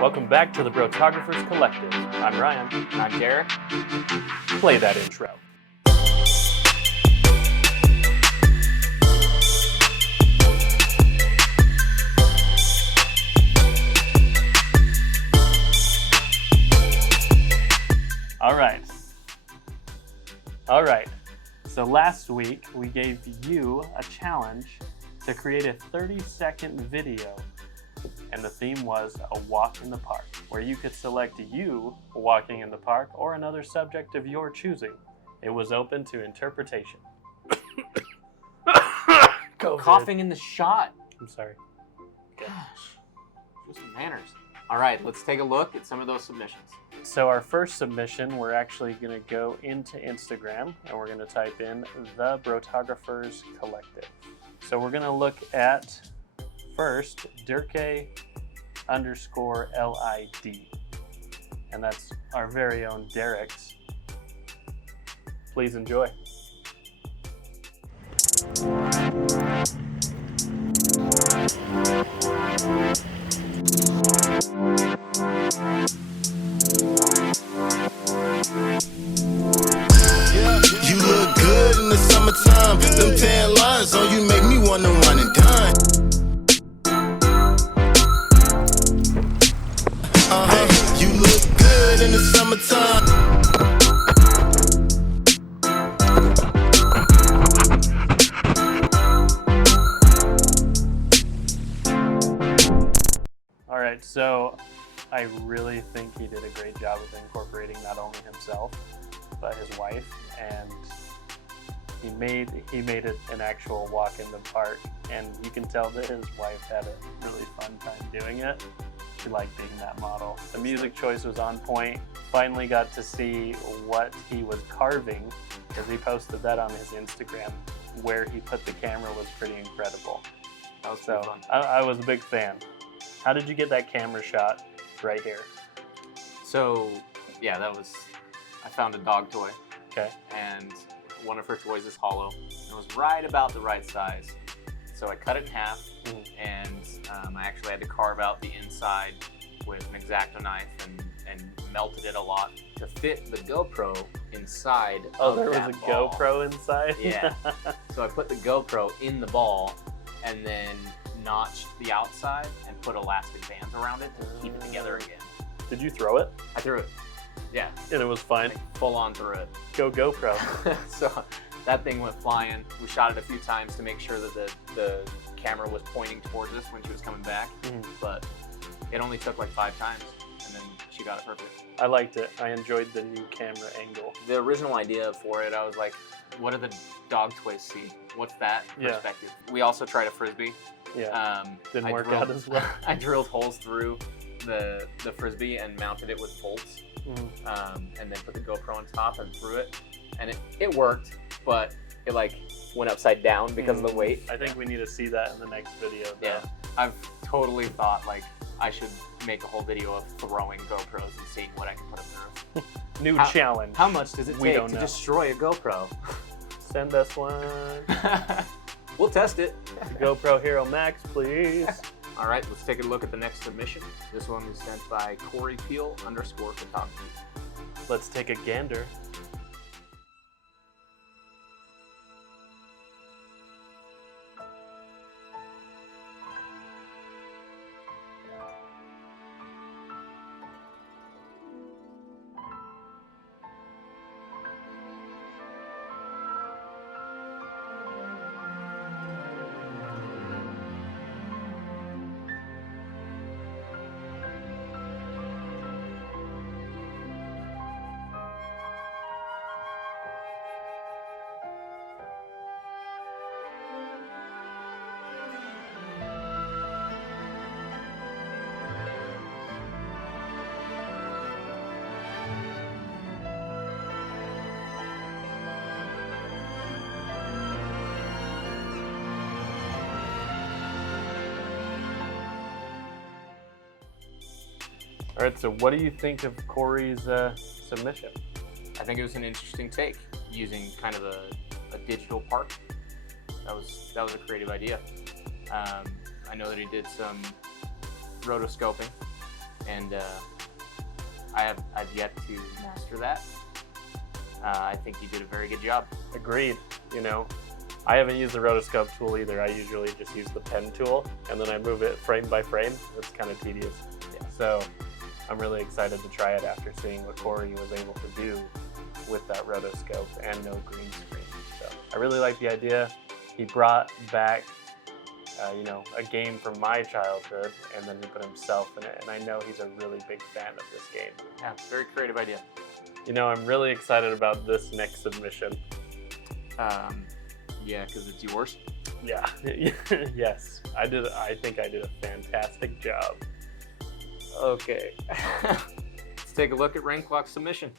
Welcome back to the Brotographer's Collective. I'm Ryan. And I'm Derek. Play that intro. All right. So last week we gave you a challenge to create a 30-second video, and the theme was a walk in the park, where you could select you walking in the park or another subject of your choosing. It was open to interpretation. Coughing in the shot. I'm sorry. Gosh, what's some manners? All right, let's take a look at some of those submissions. So our first submission, we're actually going to go into Instagram and we're going to type in the Brotographers Collective. So we're going to look at first Dirke_LID, and that's our very own Derek's. Please enjoy. You look good in the summertime. Them tan lines on you make me wanna run and dine. You look good in the summertime. All right, so I really think he did a great job of incorporating not only himself, but his wife, and he made it an actual walk in the park, and you can tell that his wife had a really fun time doing it. She liked being that model. The music choice was on point. Finally got to see what he was carving, because he posted that on his Instagram. Where he put the camera was pretty incredible. That was pretty fun. I was a big fan. How did you get that camera shot right here? So, yeah, I found a dog toy. Okay. And one of her toys is hollow. It was right about the right size. So I cut it in half, and I actually had to carve out the inside with an X-Acto knife and melted it a lot to fit the GoPro inside. Oh, of there was that a ball. GoPro inside? Yeah. So I put the GoPro in the ball and then notched the outside and put elastic bands around it to keep it together again. Did you throw it? I threw it. Yeah. And it was fine? Like, full on threw it. Go GoPro. So that thing went flying. We shot it a few times to make sure that the camera was pointing towards us when she was coming back, but it only took like 5 times, and then she got it perfect. I liked it. I enjoyed the new camera angle. The original idea for it, I was like, what do the dog toys see? What's that perspective? We also tried a Frisbee. Yeah, didn't work out as well. I drilled holes through the Frisbee and mounted it with bolts, and then put the GoPro on top and threw it, and it worked, but it like went upside down because of the weight. I think we need to see that in the next video, though. Yeah, I've totally thought like I should make a whole video of throwing GoPros and seeing what I can put them through. New challenge. How much does it We take don't to know. destroy a GoPro? Send us one. We'll test it. GoPro Hero Max, please. All right, let's take a look at the next submission. This one was sent by Corey Peel_photography. Let's take a gander. All right, so what do you think of Corey's submission? I think it was an interesting take, using kind of a digital park. That was a creative idea. I know that he did some rotoscoping and I've yet to master that. I think you did a very good job. Agreed. You know, I haven't used the rotoscope tool either. I usually just use the pen tool, and then I move it frame by frame. It's kind of tedious. Yeah. So I'm really excited to try it after seeing what Corey was able to do with that rotoscope and no green screen. So I really like the idea. He brought back, you know, a game from my childhood, and then he put himself in it. And I know he's a really big fan of this game. Yeah, very creative idea. You know, I'm really excited about this next submission. Yeah, because it's yours. Yeah, yes, I think I did a fantastic job. Okay. Let's take a look at Rain Clock's submission.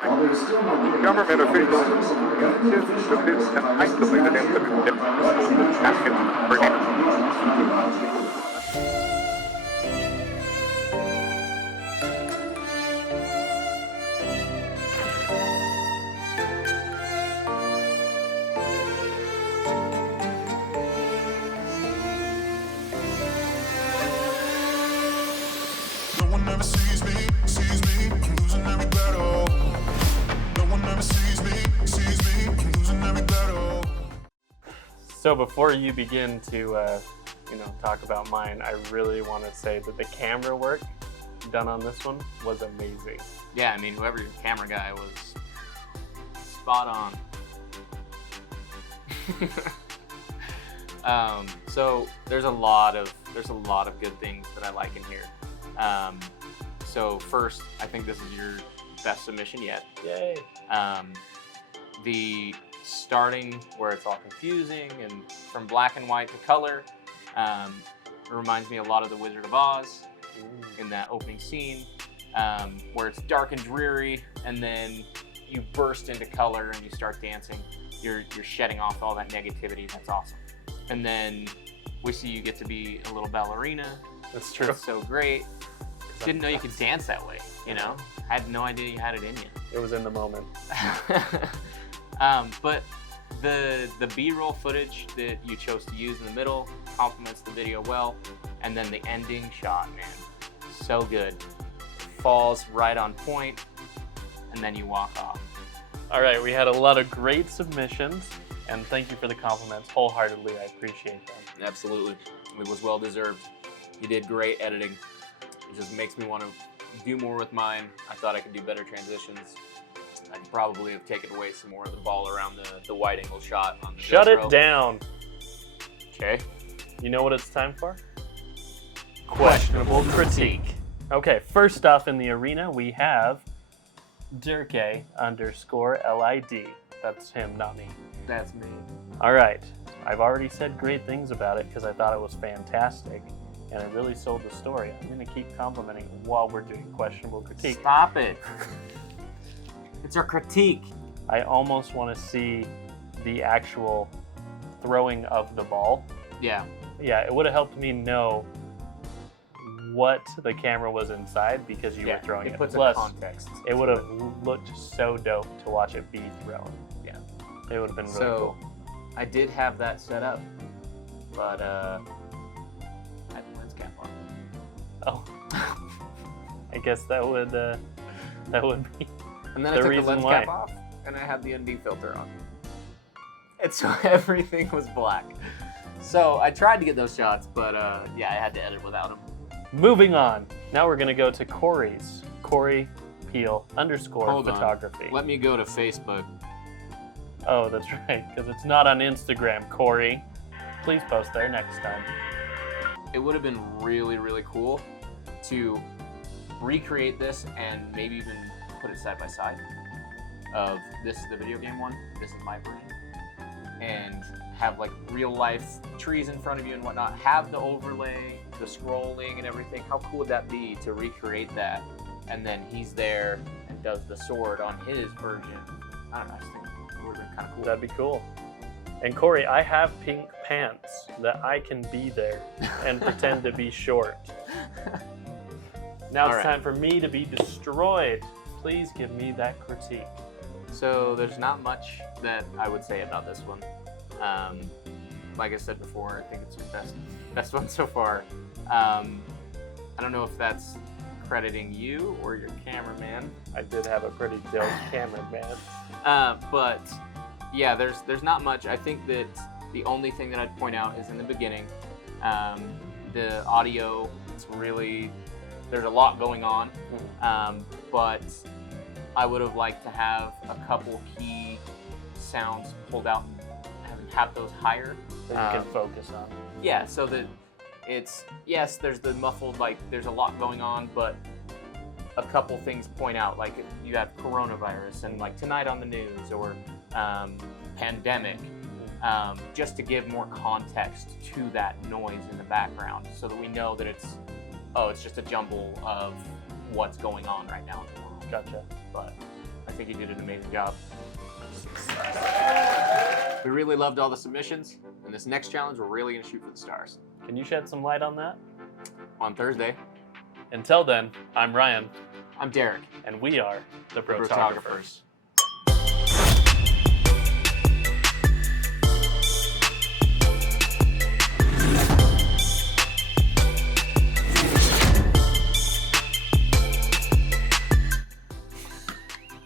Government officials insist that this an isolated incident asking for aid. No one ever sees me, I'm losing every battle. No one ever sees me, I'm losing every battle. So before you begin to, you know, talk about mine, I really want to say that the camera work done on this one was amazing. Yeah, I mean, whoever your camera guy was, spot on. So there's a lot of good things that I like in here. So first, I think this is your best submission yet. Yay! The starting where it's all confusing and from black and white to color reminds me a lot of the Wizard of Oz in that opening scene, where it's dark and dreary, and then you burst into color and you start dancing. You're shedding off all that negativity. That's awesome. And then we see you get to be a little ballerina. That's true. That's so great. Didn't know you could dance that way, you know? Had no idea you had it in you. It was in the moment. But the B-roll footage that you chose to use in the middle complements the video well. And then the ending shot, man, so good. Falls right on point, and then you walk off. All right, we had a lot of great submissions, and thank you for the compliments wholeheartedly. I appreciate them. Absolutely. It was well deserved. You did great editing. It just makes me want to do more with mine. I thought I could do better transitions. I could probably have taken away some more of the ball around the wide angle shot on the Shut GoPro. it down. Okay. You know what it's time for? Questionable critique. Okay, first off in the arena, we have Dirk_LID. That's him, not me. That's me. All right, I've already said great things about it because I thought it was fantastic, and it really sold the story. I'm going to keep complimenting it while we're doing questionable critique. Stop it. It's our critique. I almost want to see the actual throwing of the ball. Yeah. Yeah, it would have helped me know what the camera was inside because you were throwing it. Puts Plus, in context. it would have looked so dope to watch it be thrown. Yeah. It would have been really So, cool. I did have that set up, but I had the lens cap on. Oh, I guess that would be. And then The I took the reason lens why. cap off, and I had the ND filter on. And so everything was black. So I tried to get those shots, but yeah, I had to edit without them. Moving on. Now we're gonna go to Corey's. Corey Peel _ Hold on. photography. Let me go to Facebook. Oh, that's right, because it's not on Instagram, Corey. Please post there next time. It would have been really, really cool to recreate this and maybe even put it side by side of this is the video game one, this is my brain, and have like real life trees in front of you and whatnot, have the overlay, the scrolling and everything. How cool would that be to recreate that? And then he's there and does the sword on his version. I don't know, I just think it would have been kind of cool. That'd be cool. And Corey, I have pink pants that I can be there and pretend to be short. Now All it's right. time for me to be destroyed. Please give me that critique. So there's not much that I would say about this one. Like I said before, I think it's the best one so far. I don't know if that's crediting you or your cameraman. I did have a pretty dope cameraman. But yeah, there's not much. I think that the only thing that I'd point out is in the beginning, the audio. It's really, there's a lot going on, but I would have liked to have a couple key sounds pulled out and have those higher. So you can focus on. Yeah, so that it's, yes, there's the muffled, like there's a lot going on, but a couple things point out, like you have coronavirus and like tonight on the news or pandemic, just to give more context to that noise in the background so that we know that it's just a jumble of what's going on right now in the world. Gotcha. But I think you did an amazing job. We really loved all the submissions, and this next challenge, we're really gonna shoot for the stars. Can you shed some light on that? On Thursday, Until then, I'm Ryan, I'm Derek, and we are the Brotographers.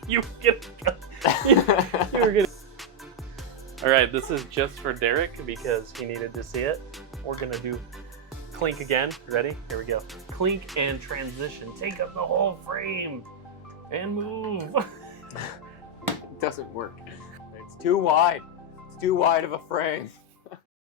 You were gonna. All right, this is just for Derek because he needed to see it. We're gonna do clink again. Ready? Here we go. Clink and transition. Take up the whole frame and move. It doesn't work. It's too wide. It's too wide of a frame.